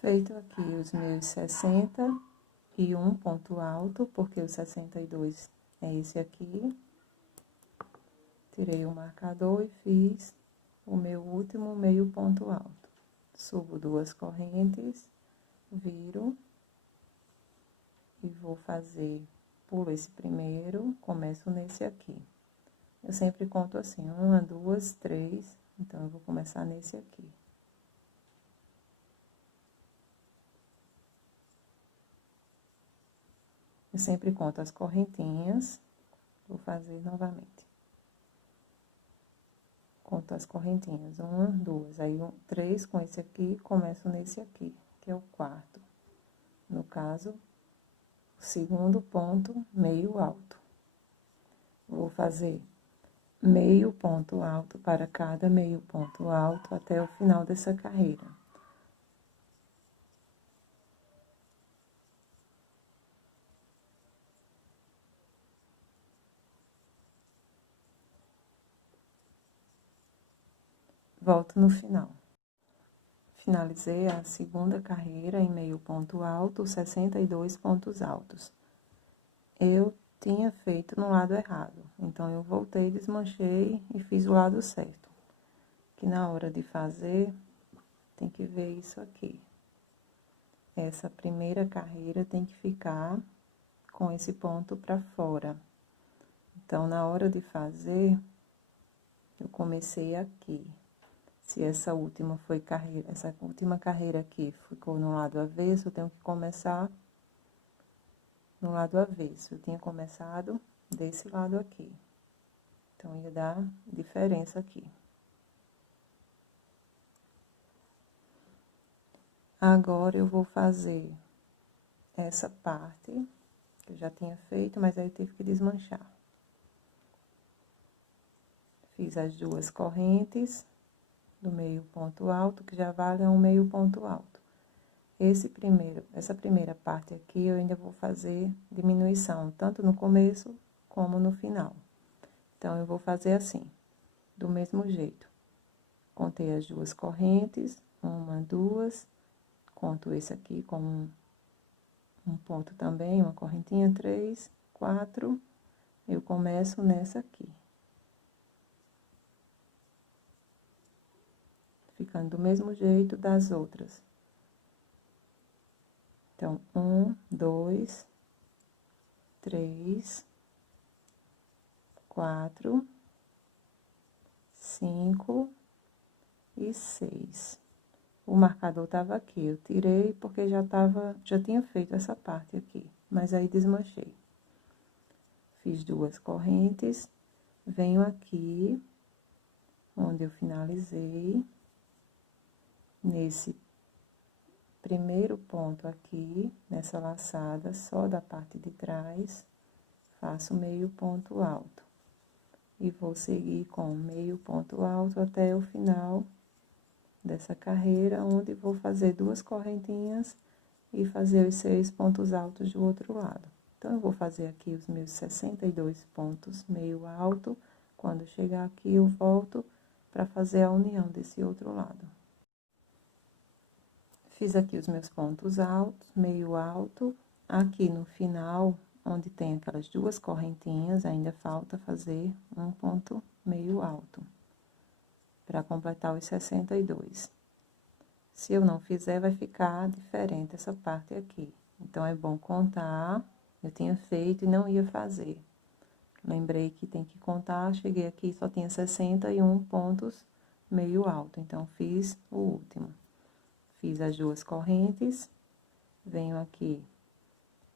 Feito aqui os meus 61 ponto alto, porque o 62 é esse aqui. Tirei o marcador e fiz o meu último meio ponto alto. Subo 2 correntes, viro e vou fazer, pulo esse primeiro, começo nesse aqui. Eu sempre conto assim, 1, 2, 3, então eu vou começar nesse aqui. Eu sempre conto as correntinhas, vou fazer novamente. Conto as correntinhas, 1, 2, aí 3 com esse aqui, começo nesse aqui, que é o quarto. No caso, o segundo ponto, meio alto. Vou fazer meio ponto alto para cada meio ponto alto até o final dessa carreira. Volto no final. Finalizei a segunda carreira em meio ponto alto, 62 pontos altos. Eu tinha feito no lado errado, então eu voltei, desmanchei e fiz o lado certo. Que na hora de fazer, tem que ver isso aqui. Essa primeira carreira tem que ficar com esse ponto pra fora. Então, na hora de fazer, eu comecei aqui. Se essa última foi carreira, essa última carreira aqui ficou no lado avesso, eu tenho que começar no lado avesso. Eu tinha começado desse lado aqui. Então, ia dar diferença aqui. Agora, eu vou fazer essa parte, que eu já tinha feito, mas aí eu tive que desmanchar. Fiz as 2 correntes do meio ponto alto, que já vale um meio ponto alto. Essa primeira parte aqui, eu ainda vou fazer diminuição, tanto no começo como no final. Então, eu vou fazer assim, do mesmo jeito. Contei as 2 correntes, 1, 2, conto esse aqui com um ponto também, uma correntinha, 3, 4, eu começo nessa aqui. Ficando do mesmo jeito das outras. Então, 1, 2, 3, 4, 5 e 6. O marcador tava aqui, eu tirei porque já tinha feito essa parte aqui, mas aí desmanchei. Fiz 2 correntes, venho aqui, onde eu finalizei, nesse primeiro ponto aqui, nessa laçada, só da parte de trás, faço meio ponto alto. E vou seguir com meio ponto alto até o final dessa carreira, onde vou fazer 2 correntinhas e fazer os 6 pontos altos do outro lado. Então, eu vou fazer aqui os meus 62 pontos meio alto. Quando chegar aqui, eu volto para fazer a união desse outro lado. Fiz aqui os meus pontos altos, meio alto. Aqui no final, onde tem aquelas 2 correntinhas, ainda falta fazer um ponto meio alto, para completar os 62. Se eu não fizer, vai ficar diferente essa parte aqui. Então, é bom contar. Eu tinha feito e não ia fazer. Lembrei que tem que contar, cheguei aqui, só tinha 61 pontos meio alto. Então, fiz o último. Fiz as 2 correntes, venho aqui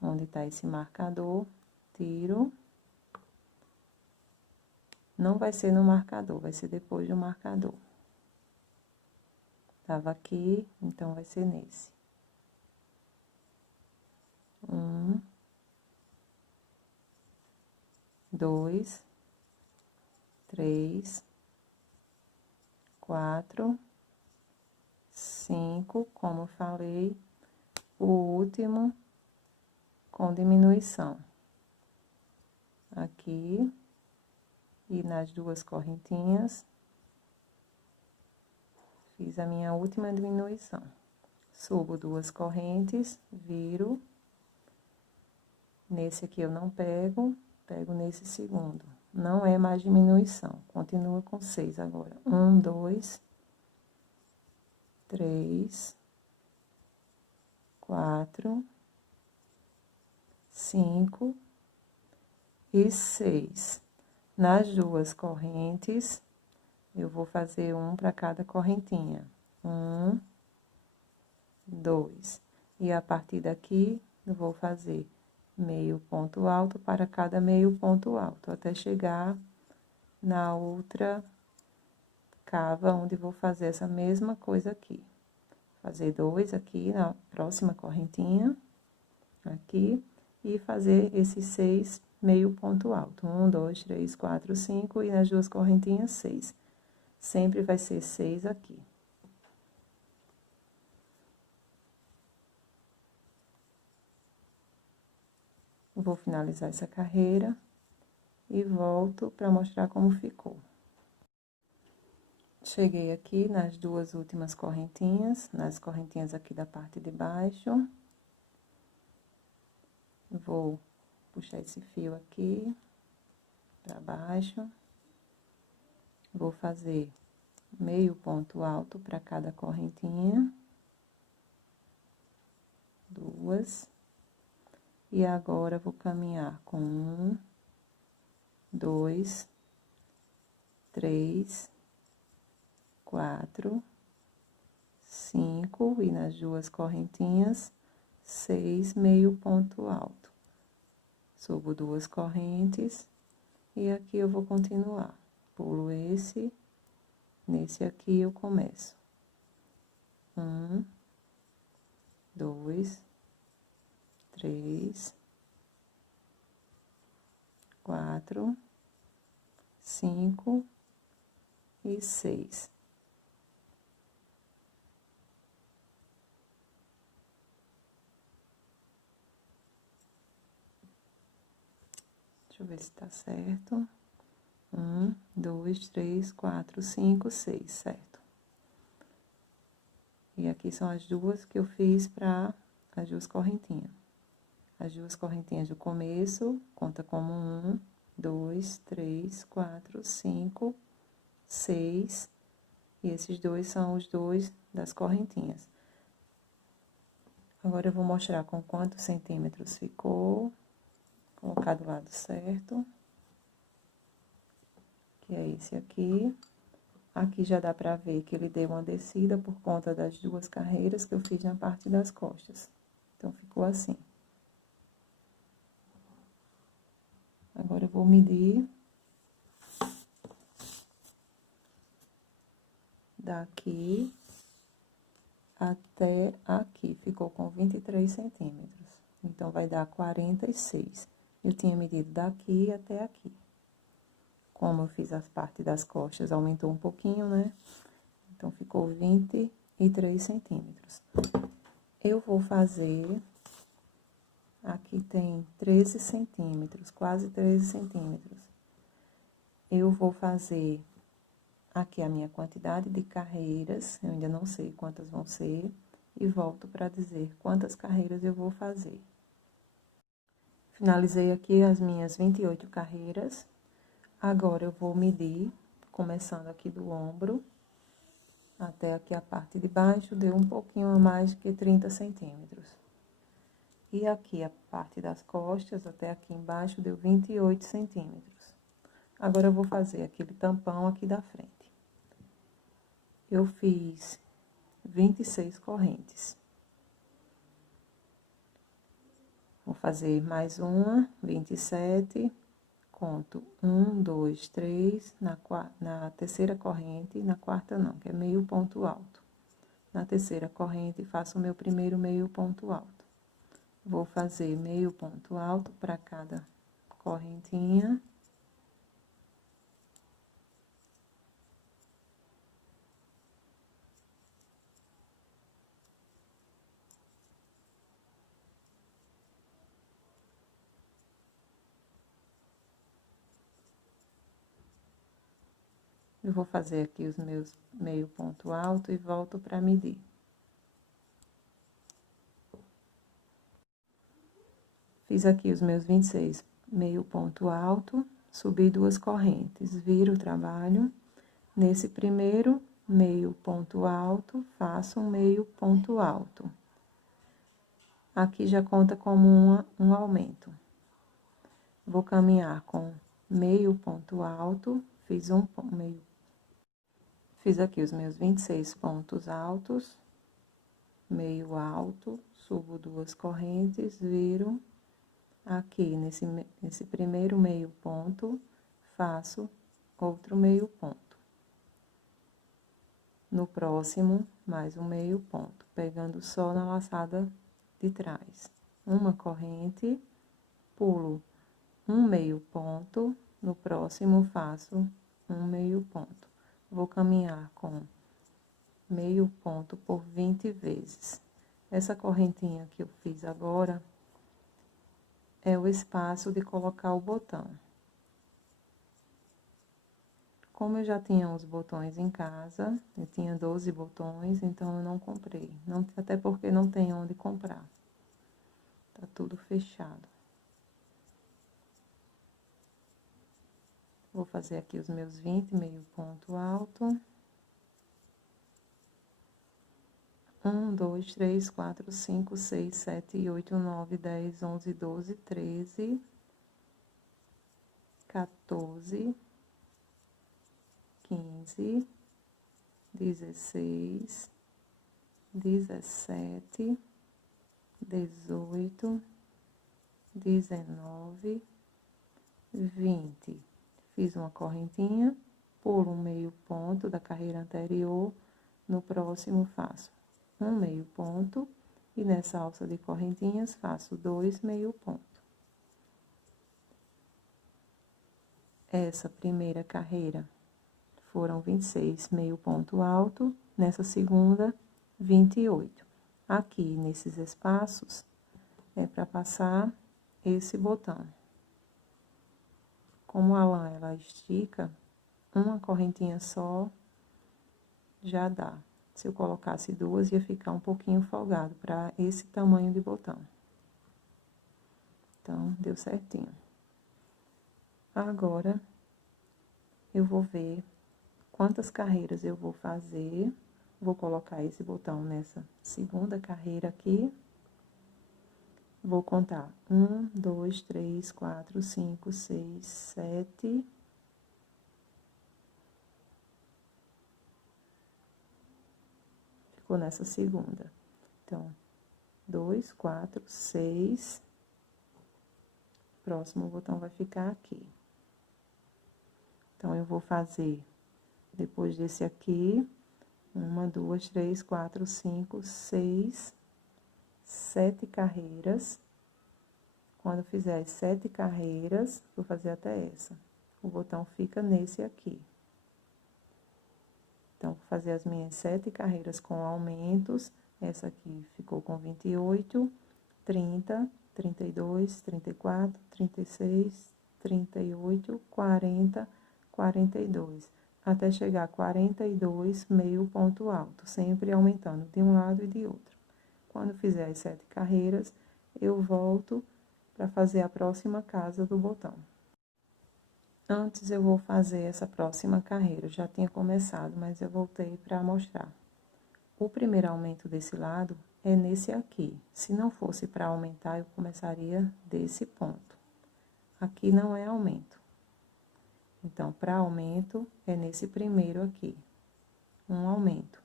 onde tá esse marcador, tiro. Não vai ser no marcador, vai ser depois do marcador. Tava aqui, então vai ser nesse. 1, 2, 3, 4, 5, como eu falei, o último com diminuição. Aqui, e nas 2 correntinhas, fiz a minha última diminuição. subo 2 correntes, viro. Nesse aqui eu não pego, pego nesse segundo. Não é mais diminuição, continua com 6 agora. 1, 2, 3, 4, 5 e 6. Nas 2 correntes, eu vou fazer um para cada correntinha. 1, 2. E a partir daqui, eu vou fazer meio ponto alto para cada meio ponto alto, até chegar na outra cava, onde vou fazer essa mesma coisa aqui. Fazer 2 aqui na próxima correntinha, aqui, e fazer esses 6 meio ponto alto. 1, 2, 3, 4, 5, e nas 2 correntinhas, 6. Sempre vai ser 6 aqui. Vou finalizar essa carreira e volto para mostrar como ficou. Cheguei aqui nas 2 últimas correntinhas, nas correntinhas aqui da parte de baixo. Vou puxar esse fio aqui para baixo. Vou fazer meio ponto alto para cada correntinha. 2. E agora, vou caminhar com 1, 2, 3, 4, 5, e nas 2 correntinhas, 6 meio ponto alto. Subo 2 correntes, e aqui eu vou continuar. Pulo esse, nesse aqui eu começo. 1, 2, 3, 4, 5 e 6. Deixa eu ver se tá certo. 1, 2, 3, 4, 5, 6, certo. E aqui são as 2 que eu fiz para as 2 correntinhas. As 2 correntinhas do começo, conta como 1, 2, 3, 4, 5, 6. E esses 2 são os 2 das correntinhas. Agora, eu vou mostrar com quantos centímetros ficou. Colocar do lado certo. Que é esse aqui. Aqui já dá pra ver que ele deu uma descida por conta das 2 carreiras que eu fiz na parte das costas. Então, ficou assim. Agora, eu vou medir daqui até aqui. Ficou com 23 centímetros. Então, vai dar 46. Eu tinha medido daqui até aqui. Como eu fiz as partes das costas, aumentou um pouquinho, né? Então, ficou 23 centímetros. Eu vou fazer... Aqui tem 13 centímetros, quase 13 centímetros. Eu vou fazer aqui a minha quantidade de carreiras, eu ainda não sei quantas vão ser, e volto para dizer quantas carreiras eu vou fazer. Finalizei aqui as minhas 28 carreiras. Agora, eu vou medir, começando aqui do ombro, até aqui a parte de baixo, deu um pouquinho a mais que 30 centímetros. E aqui a parte das costas, até aqui embaixo, deu 28 centímetros. Agora, eu vou fazer aquele tampão aqui da frente. Eu fiz 26 correntes. Vou fazer mais uma, 27, conto 1, 2, 3, na terceira corrente, na quarta não, que é meio ponto alto. Na terceira corrente, faço o meu primeiro meio ponto alto. Vou fazer meio ponto alto para cada correntinha. Eu vou fazer aqui os meus meio ponto alto e volto para medir. Fiz aqui os meus 26 meio ponto alto, subi 2 correntes, viro o trabalho. Nesse primeiro meio ponto alto, faço um meio ponto alto. Aqui já conta como um aumento. Vou caminhar com meio ponto alto, fiz aqui os meus 26 pontos altos, meio alto, subo 2 correntes, viro. Aqui, nesse primeiro meio ponto, faço outro meio ponto. No próximo, mais um meio ponto, pegando só na laçada de trás. Uma corrente, pulo um meio ponto, no próximo faço um meio ponto. Vou caminhar com meio ponto por 20 vezes. Essa correntinha que eu fiz agora é o espaço de colocar o botão. Como eu já tinha os botões em casa, eu tinha 12 botões, então eu não comprei. Até porque não tem onde comprar. Tá tudo fechado. Vou fazer aqui os meus 20 meio ponto alto. 1, 2, 3, 4, 5, 6, 7, 8, 9, 10, 11, 12, 13, 14, 15, 16, 17, 18, 19, 20. Fiz uma correntinha, pulo um meio ponto da carreira anterior, no próximo faço um meio ponto, e nessa alça de correntinhas faço 2 meio ponto. Essa primeira carreira foram 26 meio ponto alto, nessa segunda, 28. Aqui, nesses espaços, é para passar esse botão. Como a lã, ela estica, uma correntinha só já dá. Se eu colocasse 2, ia ficar um pouquinho folgado para esse tamanho de botão. Então, deu certinho. Agora, eu vou ver quantas carreiras eu vou fazer. Vou colocar esse botão nessa segunda carreira aqui. Vou contar 1, 2, 3, 4, 5, 6, 7. Ficou nessa segunda. Então, 2, 4, 6. Próximo botão vai ficar aqui. Então, eu vou fazer, depois desse aqui, 1, 2, 3, 4, 5, 6, 7 carreiras. Quando fizer as 7 carreiras, vou fazer até essa. O botão fica nesse aqui. Então, vou fazer as minhas 7 carreiras com aumentos. Essa aqui ficou com 28, 30, 32, 34, 36, 38, 40, 42. Até chegar a 42, meio ponto alto, sempre aumentando de um lado e de outro. Quando fizer as 7 carreiras, eu volto para fazer a próxima casa do botão. Antes eu vou fazer essa próxima carreira, eu já tinha começado, mas eu voltei para mostrar. O primeiro aumento desse lado é nesse aqui. Se não fosse para aumentar, eu começaria desse ponto. Aqui não é aumento. Então, para aumento, é nesse primeiro aqui. Um aumento.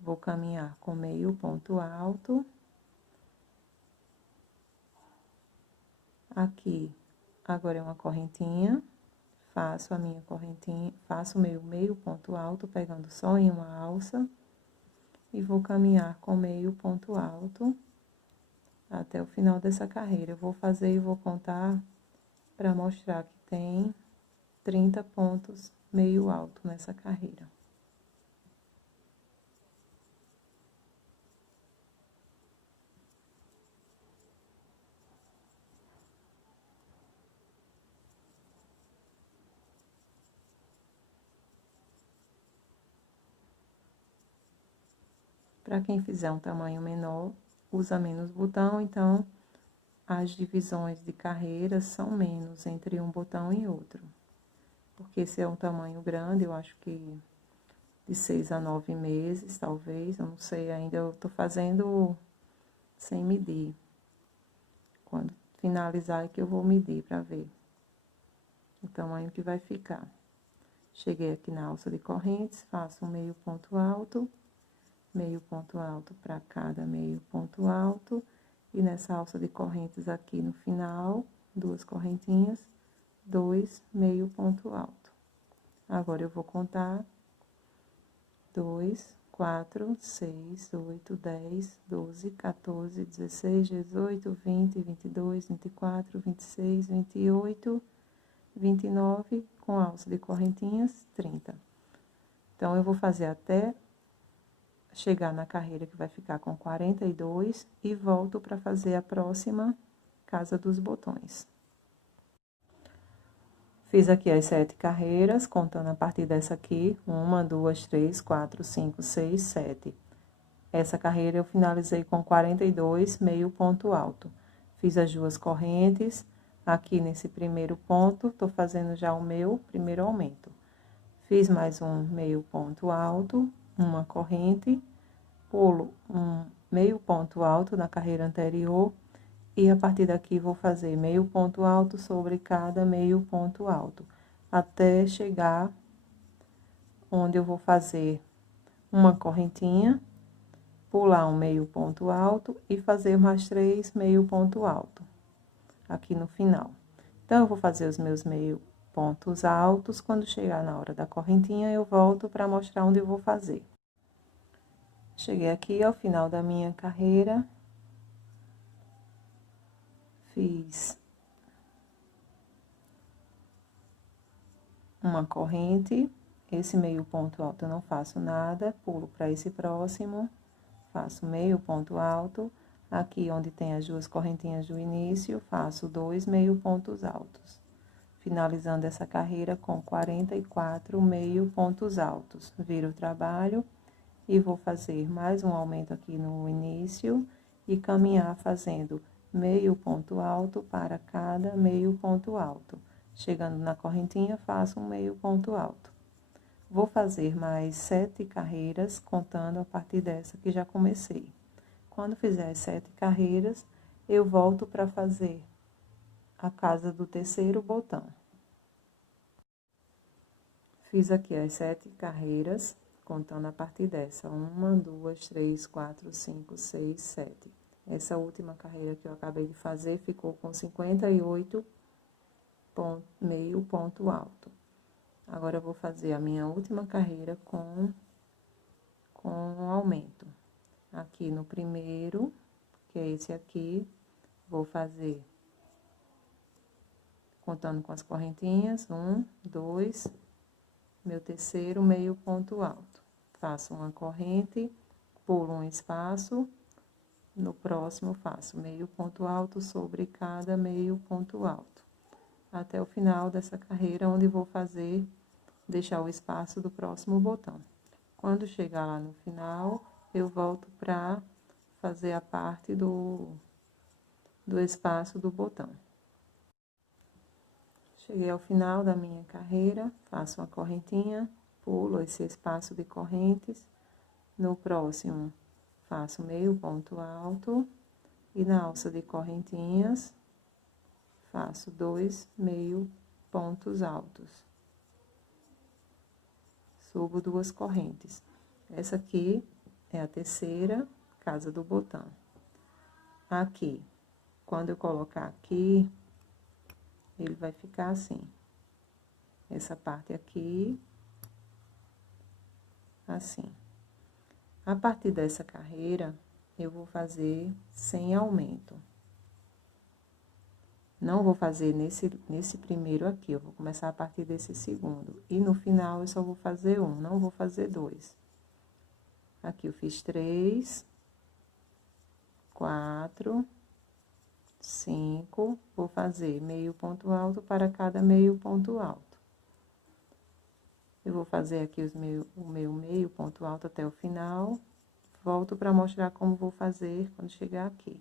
Vou caminhar com meio ponto alto. Aqui, agora é uma correntinha. Faço a minha correntinha, faço o meu meio ponto alto, pegando só em uma alça. E vou caminhar com meio ponto alto até o final dessa carreira. Eu vou fazer e vou contar para mostrar que tem 30 pontos meio alto nessa carreira. Para quem fizer um tamanho menor, usa menos botão, então, as divisões de carreiras são menos entre um botão e outro. Porque esse é um tamanho grande, eu acho que de 6 a 9 meses, talvez, eu não sei ainda, eu tô fazendo sem medir. Quando finalizar é que eu vou medir para ver o tamanho que vai ficar. Cheguei aqui na alça de correntes, faço um meio ponto alto para cada meio ponto alto, e nessa alça de correntes aqui no final, 2 correntinhas, 2 meio ponto alto. Agora, eu vou contar 2, 4, 6, 8, 10, 12, 14, 16, 18, 20, 22, 24, 26, 28, 29, com alça de correntinhas, 30. Então, eu vou fazer até chegar na carreira que vai ficar com 42 e volto para fazer a próxima casa dos botões. Fiz aqui as 7 carreiras, contando a partir dessa aqui, 1, 2, 3, 4, 5, 6, 7. Essa carreira eu finalizei com 42, meio ponto alto. Fiz as 2 correntes, aqui nesse primeiro ponto, tô fazendo já o meu primeiro aumento. Fiz mais um meio ponto alto, uma corrente, pulo um meio ponto alto na carreira anterior, e a partir daqui vou fazer meio ponto alto sobre cada meio ponto alto, até chegar onde eu vou fazer uma correntinha, pular um meio ponto alto e fazer mais 3 meio ponto alto, aqui no final. Então, eu vou fazer os meus meio pontos altos, quando chegar na hora da correntinha, eu volto para mostrar onde eu vou fazer. Cheguei aqui ao final da minha carreira, fiz uma corrente, esse meio ponto alto eu não faço nada, pulo para esse próximo, faço meio ponto alto, aqui onde tem as 2 correntinhas do início, faço 2 meio pontos altos, finalizando essa carreira com 44 meio pontos altos. Viro o trabalho e vou fazer mais um aumento aqui no início e caminhar fazendo meio ponto alto para cada meio ponto alto. Chegando na correntinha, faço um meio ponto alto. Vou fazer mais 7 carreiras, contando a partir dessa que já comecei. Quando fizer as 7 carreiras, eu volto para fazer a casa do terceiro botão. Fiz aqui as 7 carreiras, contando a partir dessa. 1, 2, 3, 4, 5, 6, 7. Essa última carreira que eu acabei de fazer ficou com 58 meio ponto alto. Agora, eu vou fazer a minha última carreira com aumento. Aqui no primeiro, que é esse aqui, vou fazer, contando com as correntinhas, 1, 2, meu terceiro meio ponto alto. Faço uma corrente, pulo um espaço, no próximo faço meio ponto alto sobre cada meio ponto alto, até o final dessa carreira, onde vou fazer, deixar o espaço do próximo botão. Quando chegar lá no final, eu volto para fazer a parte do espaço do botão. Cheguei ao final da minha carreira, faço uma correntinha, pulo esse espaço de correntes, no próximo faço meio ponto alto, e na alça de correntinhas, faço 2 meio pontos altos. Subo 2 correntes. Essa aqui é a terceira casa do botão. Aqui, quando eu colocar aqui, ele vai ficar assim. Essa parte aqui, assim. A partir dessa carreira, eu vou fazer sem aumento. Não vou fazer nesse primeiro aqui, eu vou começar a partir desse segundo. E no final, eu só vou fazer um, não vou fazer 2. Aqui eu fiz 3, 4, 5, vou fazer meio ponto alto para cada meio ponto alto. Eu vou fazer aqui o meu meio ponto alto até o final, volto para mostrar como vou fazer quando chegar aqui.